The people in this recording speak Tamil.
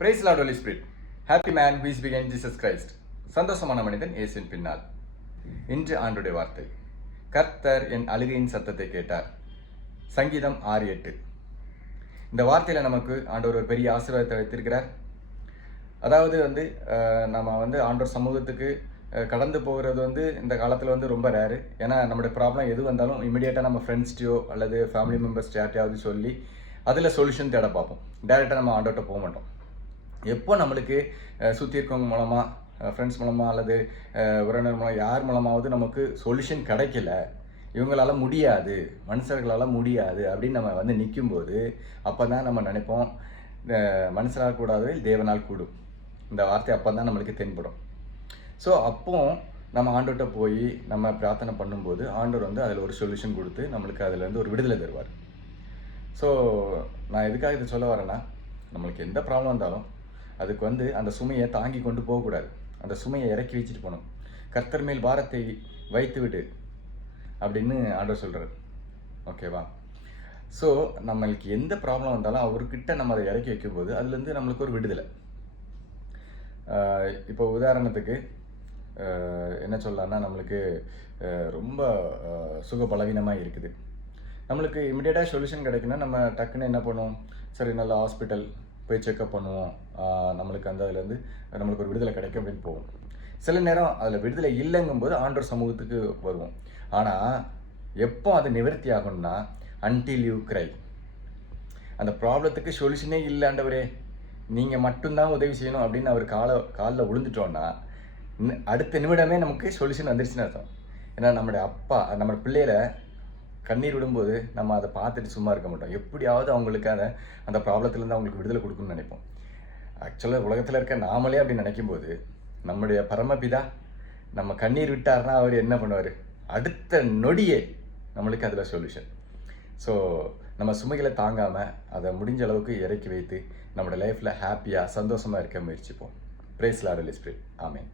Price Lord Holy Spirit. Happy man who is begin Jesus Christ. சந்தோஷமான மனிதன் இயேசுவின் பின்னால். இன்று ஆண்டுடைய வார்த்தை, கர்த்தர் என் அழுகையின் சத்தத்தை கேட்டார். சங்கீதம் 6:8. இந்த வார்த்தையில் நமக்கு ஆண்டவர் ஒரு பெரிய ஆசீர்வாதத்தை வைத்திருக்கிறார். அதாவது நம்ம ஆண்டவர் சமூகத்துக்கு கடந்து போகிறது இந்த காலத்தில் ரொம்ப ரேரு. ஏன்னா நம்மளுடைய ப்ராப்ளம் எது வந்தாலும் இமீடியட்டாக நம்ம ஃப்ரெண்ட்ஸ்டையோ அல்லது ஃபேமிலி மெம்பர்ஸ் யார்ட்டையாவது சொல்லி அதில் சொல்யூஷன் தேட பார்ப்போம். டேரெக்டாக நம்ம ஆண்டவர்கிட்ட போக மாட்டோம். எப்போ நம்மளுக்கு சுற்றி இருக்கவங்க மூலமாக, ஃப்ரெண்ட்ஸ் மூலமாக அல்லது உறவினர் மூலம் யார் மூலமாவது நமக்கு சொல்யூஷன் கிடைக்கல, இவங்களால முடியாது, மனுஷர்களால் முடியாது அப்படின்னு நம்ம நிற்கும்போது அப்போ தான் நம்ம நினைப்போம், மனுஷனால் கூடாது தேவனால் கூடும். இந்த வார்த்தை அப்போ தான் நம்மளுக்கு தென்படும். ஸோ அப்போ நம்ம ஆண்டவர்கிட்ட போய் நம்ம பிரார்த்தனை பண்ணும்போது ஆண்டவர் அதில் ஒரு சொல்யூஷன் கொடுத்து நம்மளுக்கு அதில் ஒரு விடுதலை தருவார். ஸோ நான் எதுக்காக இதை சொல்ல வரேன்னா, நம்மளுக்கு எந்த ப்ராப்ளம் வந்தாலும் அதுக்கு அந்த சுமையை தாங்கி கொண்டு போகக்கூடாது. அந்த சுமையை இறக்கி வச்சுட்டு போகணும். கர்த்தர் மேல் பாரத்தை வைத்து விடு அப்படின்னு ஆண்டவர் சொல்கிறார். ஓகேவா? ஸோ நம்மளுக்கு எந்த ப்ராப்ளம் வந்தாலும் அவர்கிட்ட நம்ம அதை இறக்கி வைக்கும்போது அதுலேருந்து நம்மளுக்கு ஒரு விடுதலை. இப்போ உதாரணத்துக்கு என்ன சொல்லலாம்னா, நம்மளுக்கு ரொம்ப சுக பலவீனமாக இருக்குது. நம்மளுக்கு இமிடியேட்டாக சொல்யூஷன் கிடைக்குன்னா நம்ம டக்குன்னு என்ன பண்ணுவோம், சரி நல்ல ஹாஸ்பிட்டல் போய் செக்அப் பண்ணுவோம், நம்மளுக்கு அதுலேருந்து நம்மளுக்கு ஒரு விடுதலை கிடைக்கும் அப்படின்னு போவோம். சில நேரம் அதில் விடுதலை இல்லைங்கும்போது ஆண்டவர் சமூகத்துக்கு வருவோம். ஆனால் எப்போ அது நிவர்த்தி ஆகணும்னா, அன்டில் யூ கிரை. அந்த ப்ராப்ளத்துக்கு சொல்யூஷனே இல்லை, ஆண்டவரே நீங்கள் மட்டும்தான் உதவி செய்யணும் அப்படின்னு அவர் காலில் விழுந்துட்டோன்னா அடுத்த நிமிடமே நமக்கு சொல்யூஷன் வந்துருச்சுன்னு அர்த்தம். ஏன்னா நம்மளுடைய அப்பா நம்ம பிள்ளையில கண்ணீர் விடும்போது நம்ம அதை பார்த்துட்டு சும்மா இருக்க மாட்டோம். எப்படியாவது அவங்களுக்கு அந்த ப்ராப்ளத்துலேருந்து அவங்களுக்கு விடுதலை கொடுக்கணும்னு நினைப்போம். ஆக்சுவலாக உலகத்தில் இருக்க நாமளே அப்படி நினைக்கும்போது நம்முடைய பரமபிதா நம்ம கண்ணீர் விட்டார்னா அவர் என்ன பண்ணுவார், அடுத்த நொடியே நம்மளுக்கு அதில் சொல்யூஷன். ஸோ நம்ம சுமைகளை தாங்காமல் அதை முடிஞ்ச அளவுக்கு இறக்கி வைத்து நம்மளோட லைஃப்பில் ஹாப்பியாக சந்தோஷமாக இருக்க முயற்சிப்போம். Praise Lord Holy Spirit. ஆமென்.